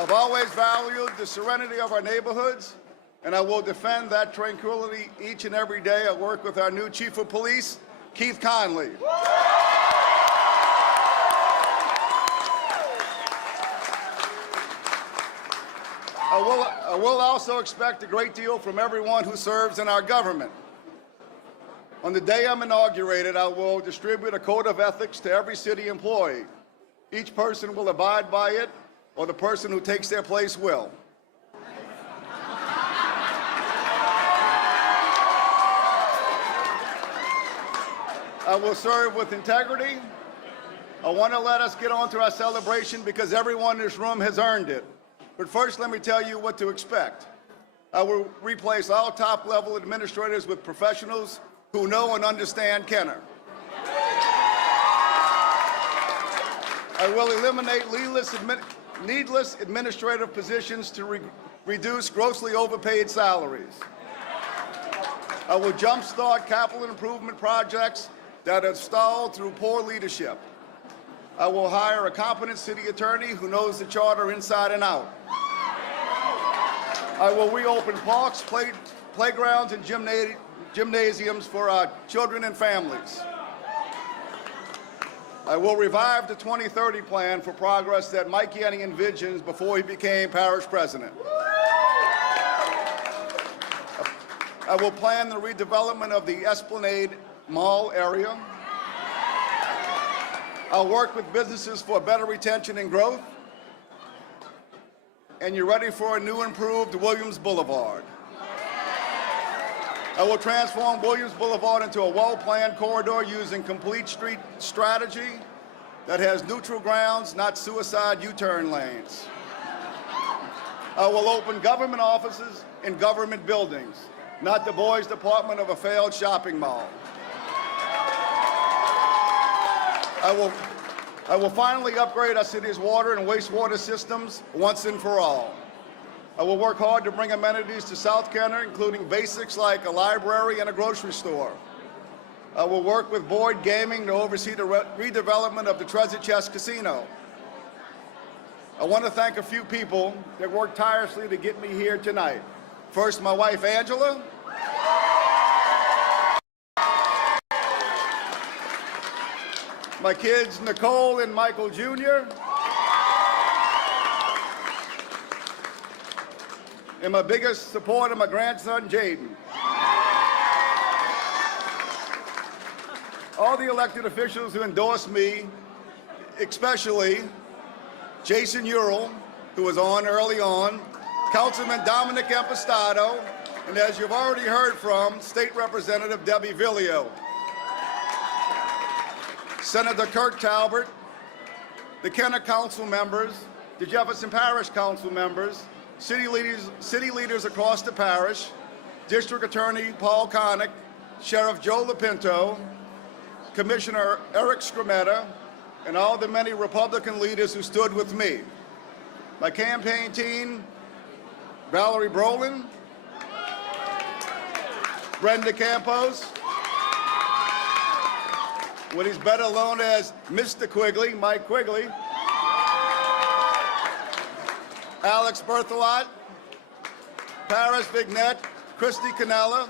I've always valued the serenity of our neighborhoods, and I will defend that tranquility each and every day. I work with our new Chief of Police, Keith Conley. I will also expect a great deal from everyone who serves in our government. On the day I'm inaugurated, I will distribute a code of ethics to every city employee. Each person will abide by it, or the person who takes their place will. I will serve with integrity. I want to let us get on to our celebration because everyone in this room has earned it. But first, let me tell you what to expect. I will replace all top-level administrators with professionals who know and understand Kenner. I will eliminate needless administrative positions to reduce grossly overpaid salaries. I will jumpstart capital improvement projects that have stalled through poor leadership. I will hire a competent city attorney who knows the charter inside and out. I will reopen parks, playgrounds, and gymnasiums for our children and families. I will revive the 2030 plan for progress that Mike Yanni envisioned before he became parish president. I will plan the redevelopment of the Esplanade Mall area. I'll work with businesses for better retention and growth. And you're ready for a new improved Williams Boulevard. I will transform Williams Boulevard into a well-planned corridor using complete street strategy that has neutral grounds, not suicide U-turn lanes. I will open government offices in government buildings, not the boys' department of a failed shopping mall. I will finally upgrade our city's water and wastewater systems once and for all. I will work hard to bring amenities to South Kenner, including basics like a library and a grocery store. I will work with Boyd Gaming to oversee the redevelopment of the Treasure Chest Casino. I want to thank a few people that worked tirelessly to get me here tonight. First, my wife, Angela. My kids, Nicole and Michael Jr. And my biggest supporter, my grandson, Jaden. All the elected officials who endorsed me, especially Jason Urel, who was on early on, Councilman Dominic Impastato, and as you've already heard from, State Representative Debbie Villio. Senator Kirk Talbot, the Kenner Council members, the Jefferson Parish Council members, city leaders across the parish, District Attorney Paul Connick, Sheriff Joe Lapinto, Commissioner Eric Scrametta, and all the many Republican leaders who stood with me. My campaign team, Valerie Brolin, Brenda Campos, what he's better known as Mr. Quigley, Mike Quigley, Alex Berthelot, Paris Vignette, Christy Canella,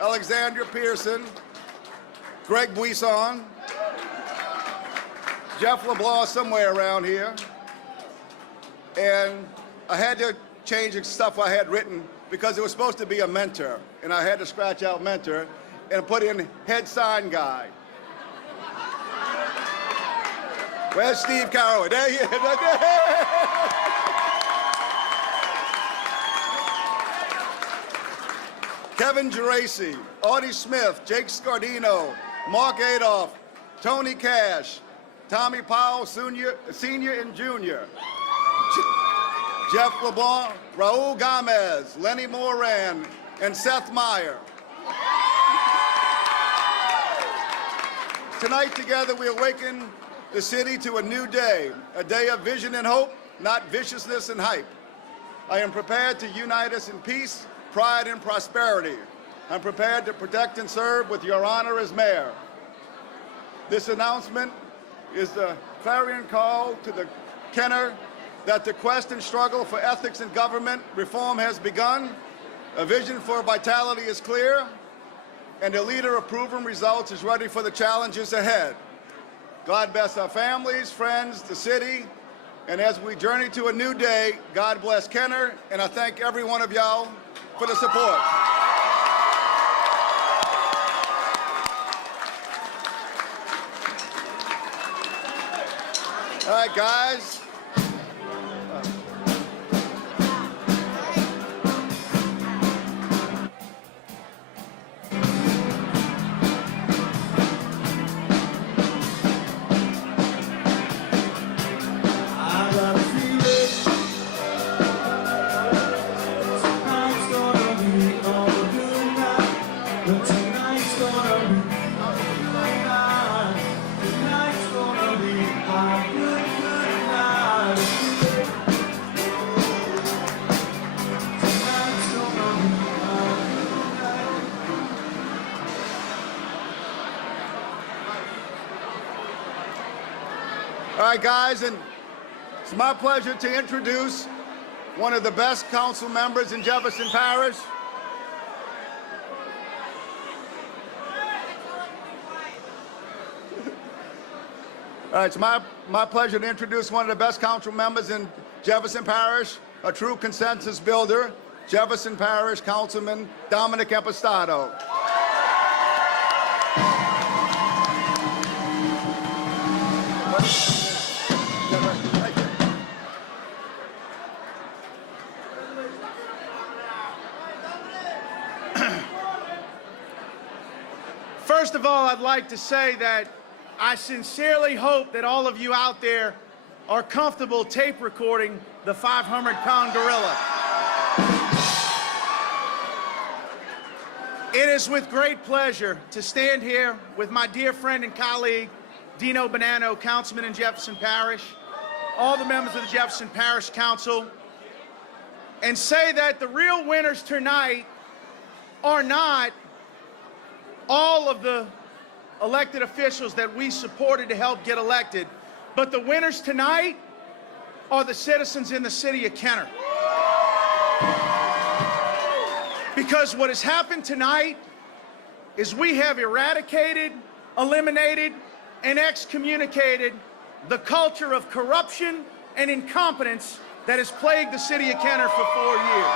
Alexandra Pearson, Greg Buisson, Jeff LeBlanc somewhere around here, and I had to change the stuff I had written because it was supposed to be a mentor, and I had to scratch out mentor and put in head sign guy. Where's Steve Carroll? There he is. Kevin Geraci, Audie Smith, Jake Scardino, Mark Adolph, Tony Cash, Tommy Powell Sr. and Jr., Jeff LeBlanc, Raul Gomez, Lenny Moran, and Seth Meyer. Tonight together we awaken the city to a new day, a day of vision and hope, not viciousness and hype. I am prepared to unite us in peace, pride, and prosperity. I'm prepared to protect and serve with your honor as mayor. This announcement is the clarion call to the Kenner that the quest and struggle for ethics in government reform has begun, a vision for vitality is clear, and a leader of proven results is ready for the challenges ahead. God bless our families, friends, the city, and as we journey to a new day, God bless Kenner, and I thank every one of y'all for the support. All right, guys. All right, guys, and it's my pleasure to introduce one of the best council members in Jefferson Parish. All right, it's my pleasure to introduce one of the best council members in Jefferson Parish, a true consensus builder, Jefferson Parish Councilman Dominic Impastato. First of all, I'd like to say that I sincerely hope that all of you out there are comfortable tape recording the 500-pound gorilla. It is with great pleasure to stand here with my dear friend and colleague, Dino Bonanno, Councilman in Jefferson Parish, all the members of the Jefferson Parish Council, and say that the real winners tonight are not all of the elected officials that we supported to help get elected, but the winners tonight are the citizens in the city of Kenner. Because what has happened tonight is we have eradicated, eliminated, and excommunicated the culture of corruption and incompetence that has plagued the city of Kenner for 4 years.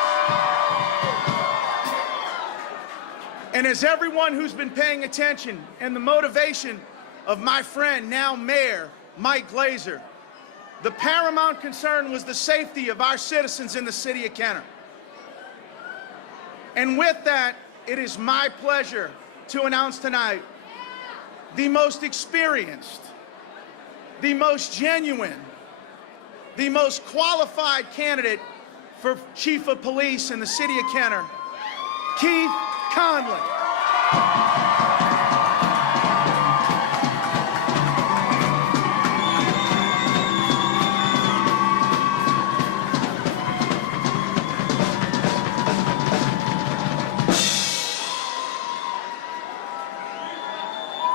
And as everyone who's been paying attention and the motivation of my friend, now Mayor, Mike Glaser, the paramount concern was the safety of our citizens in the city of Kenner. And with that, it is my pleasure to announce tonight the most experienced, the most genuine, the most qualified candidate for Chief of Police in the city of Kenner, Keith Conley.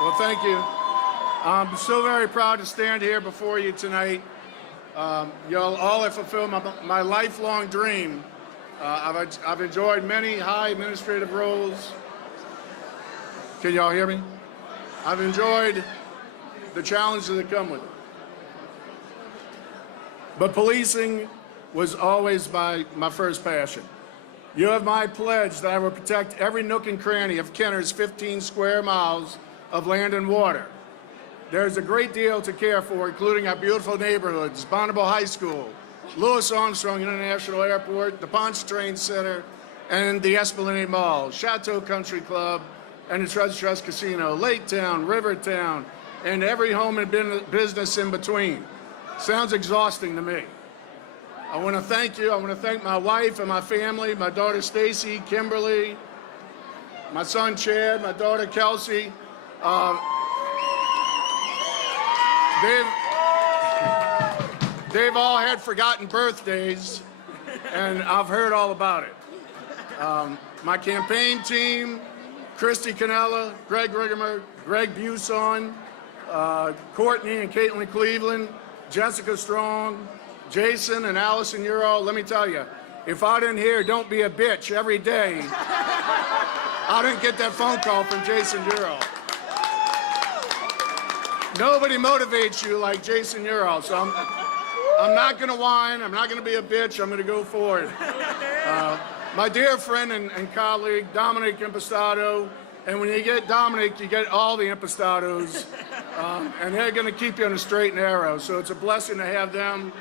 Well, thank you. I'm so very proud to stand here before you tonight. Y'all all have fulfilled my lifelong dream. I've enjoyed many high administrative roles. Can y'all hear me? I've enjoyed the challenges that come with it. But policing was always my first passion. You have my pledge that I will protect every nook and cranny of Kenner's 15 square miles of land and water. There's a great deal to care for, including our beautiful neighborhoods, Bonneville High School, Louis Armstrong International Airport, the Pontchartrain Center, and the Esplanade Mall, Chateau Country Club, and the Treasure Trust Casino, Lake Town, Rivertown, and every home and business in between. Sounds exhausting to me. I want to thank you. I want to thank my wife and my family, my daughter Stacy, Kimberly, my son Chad, my daughter Kelsey. They've all had forgotten birthdays, and I've heard all about it. My campaign team, Christy Cannella, Greg Rigamer, Greg Buson, Courtney and Caitlin Cleveland, Jessica Strong, Jason and Allison, you're all, let me tell you, if I didn't hear "don't be a bitch" every day, I didn't get that phone call from Jason Ural. Nobody motivates you like Jason Ural, so I'm not going to whine. I'm not going to be a bitch. I'm going to go forward. My dear friend and colleague, Dominic Impastato, and when you get Dominic, you get all the Impastatos, and they're going to keep you on a straight and narrow, so it's a blessing to have them.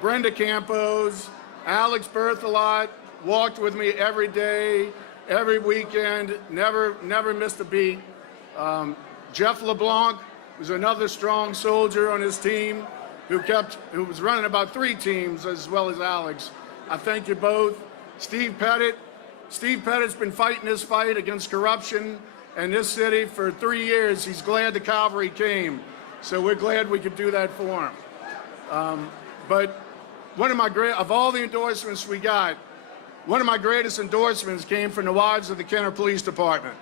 Brenda Campos, Alex Berthelot, walked with me every day, every weekend, never missed a beat. Jeff LeBlanc was another strong soldier on his team who was running about 3 teams as well as Alex. I thank you both. Steve Pettit's been fighting this fight against corruption in this city for 3 years. He's glad the cavalry came, so we're glad we could do that for him. But one of of all the endorsements we got, one of my greatest endorsements came from the wives of the Kenner Police Department.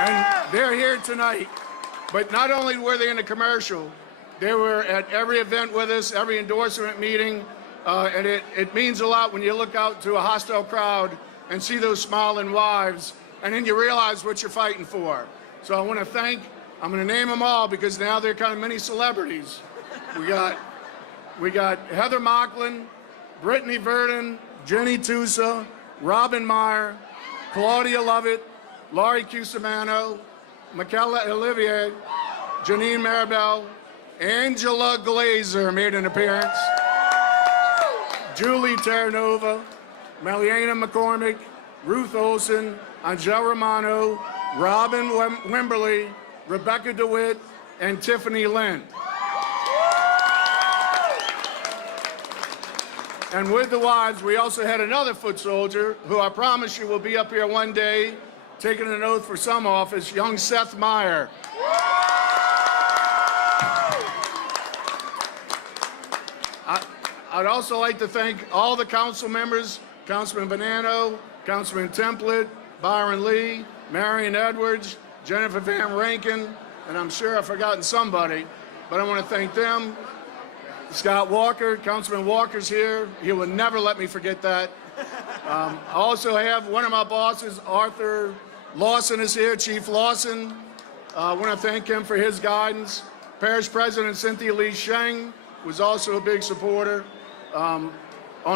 And they're here tonight, but not only were they in the commercial, they were at every event with us, every endorsement meeting, and it means a lot when you look out to a hostile crowd and see those smiling wives, and then you realize what you're fighting for. So I want to thank, I'm going to name them all because now they're kind of mini celebrities. We got Heather Mocklin, Brittany Verdon, Jenny Tusa, Robin Meyer, Claudia Lovett, Laurie Cusimano, Michaela Olivier, Janine Maribel, Angela Glazer made an appearance, Julie Terranova, Meliana McCormick, Ruth Olson, Angel Romano, Robin Wimberly, Rebecca DeWitt, and Tiffany Lynn. And with the wives, we also had another foot soldier who I promise you will be up here one day taking an oath for some office, young Seth Meyer. I'd also like to thank all the council members, Councilman Bonanno, Councilman Templet, Byron Lee, Marion Edwards, Jennifer Van Rankin, and I'm sure I've forgotten somebody, but I want to thank them. Scott Walker, Councilman Walker's here. He will never let me forget that. I also have one of my bosses, Arthur Lawson is here, Chief Lawson. I want to thank him for his guidance. Parish President Cynthia Lee Sheng was also a big supporter. On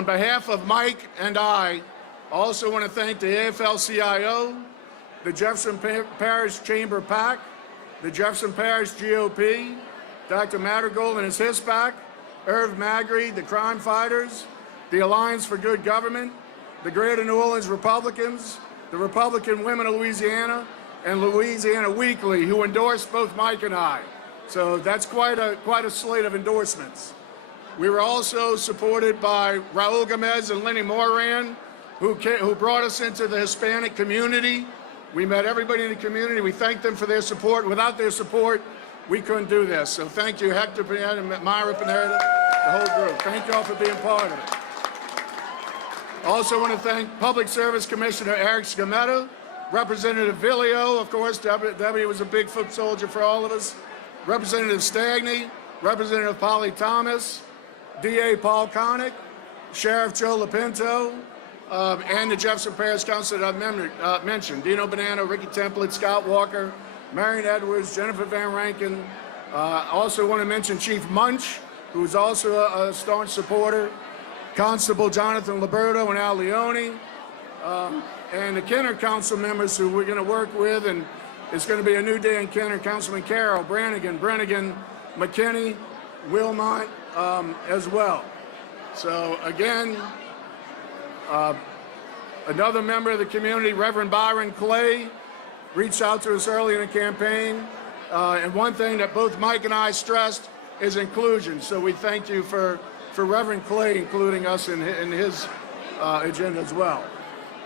behalf of Mike and I also want to thank the AFL-CIO, the Jefferson Parish Chamber PAC, the Jefferson Parish GOP, Dr. Madrigal and his HISPAC, Irv Magri, the Crime Fighters, the Alliance for Good Government, the Greater New Orleans Republicans, the Republican Women of Louisiana, and Louisiana Weekly, who endorsed both Mike and I. So that's quite a slate of endorsements. We were also supported by Raul Gomez and Lenny Moran, who brought us into the Hispanic community. We met everybody in the community. We thanked them for their support. Without their support, we couldn't do this. So thank you, Hector Pineda, Myra Pineda, the whole group. Thank you all for being part of it. Also want to thank Public Service Commissioner Eric Scametta, Representative Villio, of course, Debbie was a big foot soldier for all of us, Representative Stagney, Representative Polly Thomas, DA Paul Connick, Sheriff Joe Lapinto, and the Jefferson Parish Council that I've mentioned, Dino Bonanno, Ricky Templet, Scott Walker, Marion Edwards, Jennifer Van Rankin. Also want to mention Chief Munch, who is also a staunch supporter, Constable Jonathan Liberto and Al Leone, and the Kenner Council members who we're going to work with, and it's going to be a new day in Kenner, Councilman Carroll, Brannigan, McKinney, Wilmot, as well. So again, another member of the community, Reverend Byron Clay, reached out to us early in the campaign, and one thing that both Mike and I stressed is inclusion. So we thank you for Reverend Clay including us in his agenda as well.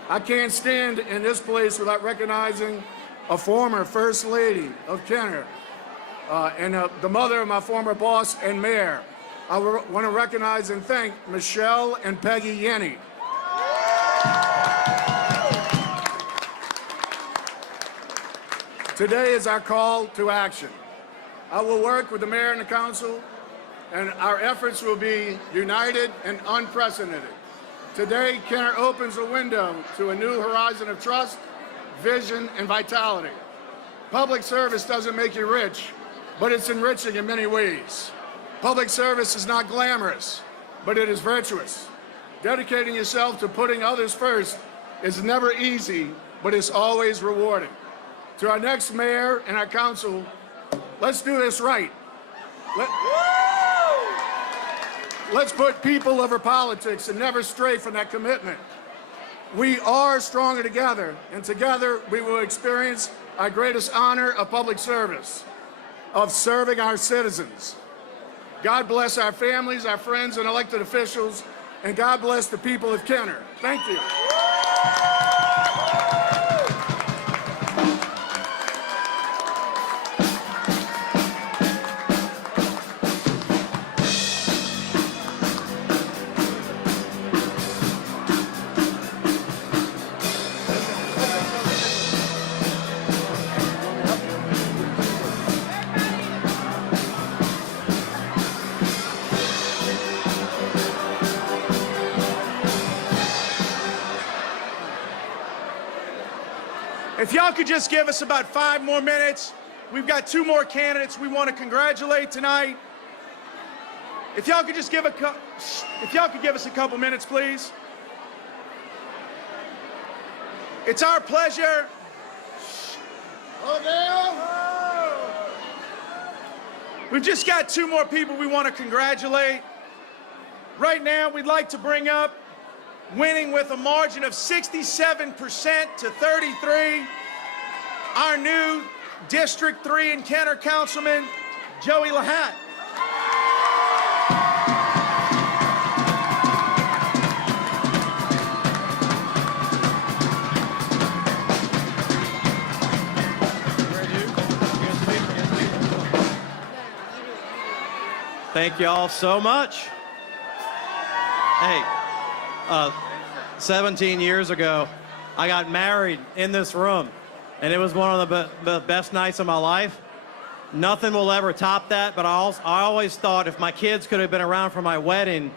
I can't stand in this place without recognizing a former First Lady of Kenner and the mother of my former boss and mayor. I want to recognize and thank Michelle and Peggy Yenny. Today is our call to action. I will work with the mayor and the council, and our efforts will be united and unprecedented. Today, Kenner opens a window to a new horizon of trust, vision, and vitality. Public service doesn't make you rich, but it's enriching in many ways. Public service is not glamorous, but it is virtuous. Dedicating yourself to putting others first is never easy, but it's always rewarding. To our next mayor and our council, let's do this right. Let's put people over politics and never stray from that commitment. We are stronger together, and together we will experience our greatest honor of public service, of serving our citizens. God bless our families, our friends, and elected officials, and God bless the people of Kenner. Thank you. If y'all could just give us about 5 more minutes. We've got 2 more candidates we want to congratulate tonight. If y'all could just give us a couple minutes, please. It's our pleasure. We've just got 2 more people we want to congratulate. Right now, we'd like to bring up, winning with a margin of 67% to 33, our new District 3 and Kenner Councilman, Joey Lafont. Thank you all so much. Hey, 17 years ago, I got married in this room, and it was one of the best nights of my life. Nothing will ever top that, but I always thought if my kids could have been around for my wedding,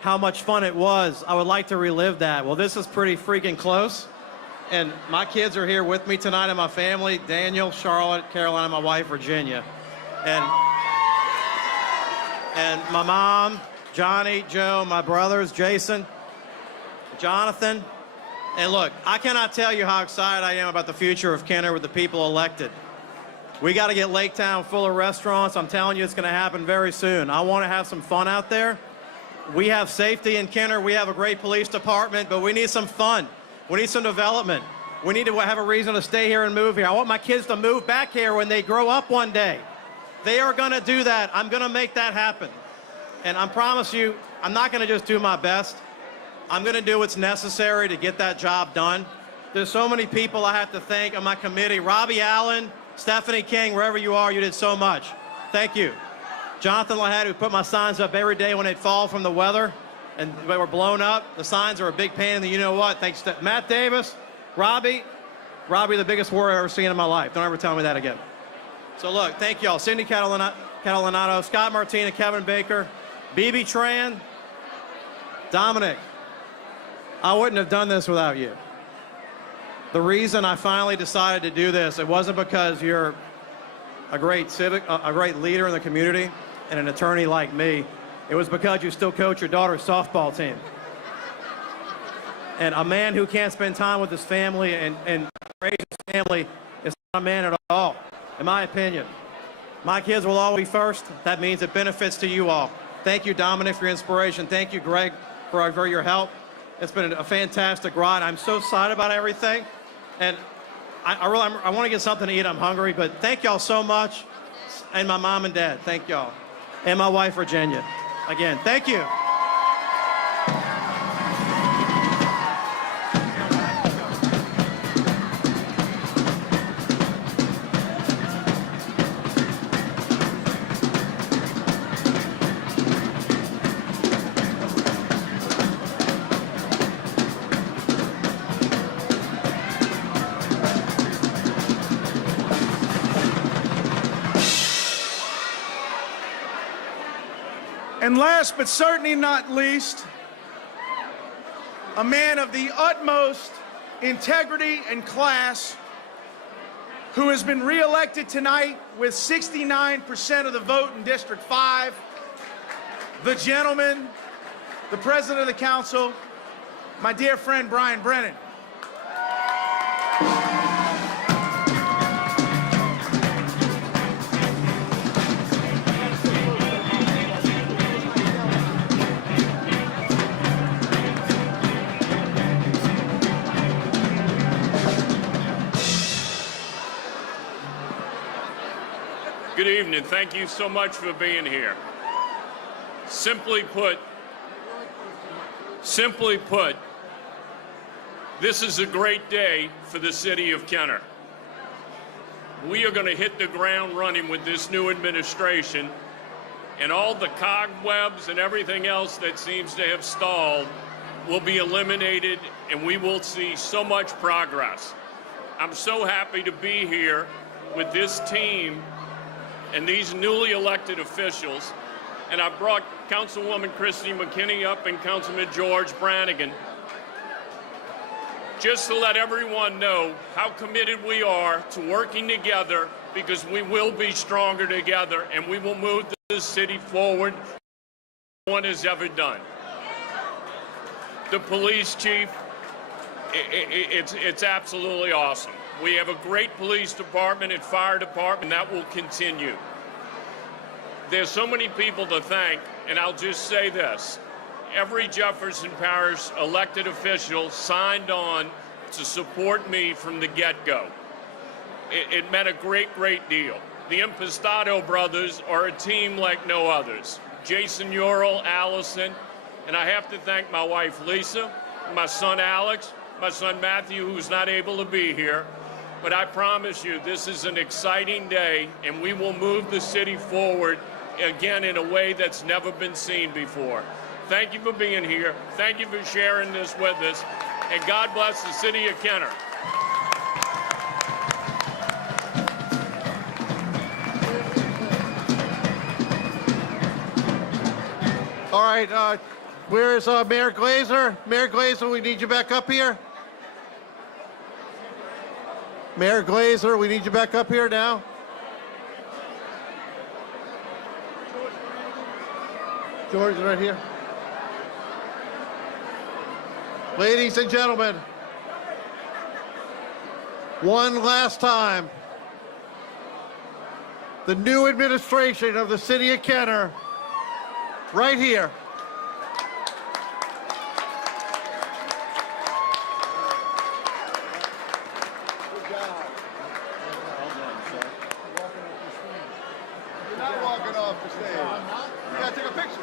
how much fun it was. I would like to relive that. Well, this is pretty freaking close, and my kids are here with me tonight and my family, Daniel, Charlotte, Caroline, my wife, Virginia. And my mom, Johnny, Joe, my brothers, Jason, Jonathan. And look, I cannot tell you how excited I am about the future of Kenner with the people elected. We got to get Lake Town full of restaurants. I'm telling you, it's going to happen very soon. I want to have some fun out there. We have safety in Kenner. We have a great police department, but we need some fun. We need some development. We need to have a reason to stay here and move here. I want my kids to move back here when they grow up one day. They are going to do that. I'm going to make that happen. And I promise you, I'm not going to just do my best. I'm going to do what's necessary to get that job done. There's so many people I have to thank on my committee. Robbie Allen, Stephanie King, wherever you are, you did so much. Thank you. Jonathan Lahat, who put my signs up every day when they'd fall from the weather and they were blown up. The signs are a big pain in the you-know-what. Thanks to Matt Davis, Robbie, the biggest warrior I've ever seen in my life. Don't ever tell me that again. So look, thank y'all. Cindy Catalanato, Scott Martina, Kevin Baker, BB Tran, Dominic. I wouldn't have done this without you. The reason I finally decided to do this, it wasn't because you're a great leader in the community and an attorney like me. It was because you still coach your daughter's softball team. And a man who can't spend time with his family and raise his family is not a man at all, in my opinion. My kids will always be first. That means it benefits to you all. Thank you, Dominic, for your inspiration. Thank you, Greg, for your help. It's been a fantastic ride. I'm so excited about everything. And I want to get something to eat. I'm hungry. But thank y'all so much. And my mom and dad, thank y'all. And my wife, Virginia. Again, thank you. And last but certainly not least, a man of the utmost integrity and class who has been reelected tonight with 69% of the vote in District 5, the gentleman, the president of the council, my dear friend Brian Brennan. Good evening. Thank you so much for being here. Simply put, this is a great day for the city of Kenner. We are going to hit the ground running with this new administration, and all the cobwebs and everything else that seems to have stalled will be eliminated, and we will see so much progress. I'm so happy to be here with this team and these newly elected officials, and I brought Councilwoman Christie McKinney up and Councilman George Brannigan just to let everyone know how committed we are to working together, because we will be stronger together and we will move this city forward no one has ever done. The police chief, it's absolutely awesome. We have a great police department and fire department that will continue. There's so many people to thank, and I'll just say this. Every Jefferson Parish elected official signed on to support me from the get-go. It meant a great, great deal. The Impastato brothers are a team like no others. Jason Ural, Allison, and I have to thank my wife Lisa, my son Alex, my son Matthew, who's not able to be here. But I promise you, this is an exciting day, and we will move the city forward again in a way that's never been seen before. Thank you for being here. Thank you for sharing this with us. And God bless the city of Kenner. All right, where is Mayor Glazer? Mayor Glazer, we need you back up here. Mayor Glazer, we need you back up here now. George, right here. Ladies and gentlemen, one last time, the new administration of the city of Kenner, right here. You're not walking off the stage. You gotta take a picture.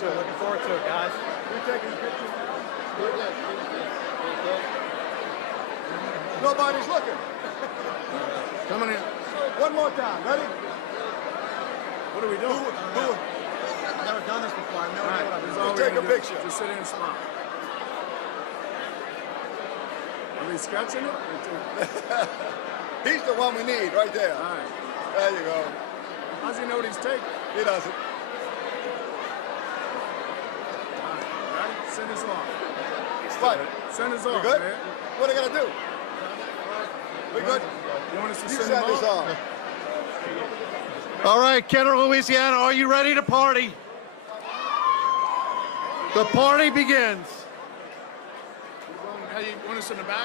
Looking forward to it, guys. You're taking a picture. Nobody's looking. Come on in. One more time. Ready? What are we doing? I've never done this before. I've never done This is this. all Just we're take gonna a do. picture. Just sit in and smile. Are we sketching it? He's the one we need right there. All right. There you go. How's he know what he's taking? He doesn't. All right. Ready? Send us off. What? Send us We off, good? man. What are they gonna do? We good? You want us to You send send him us off? on. All right, Kenner, Louisiana, are you ready to party? The party begins. How you want us in the back?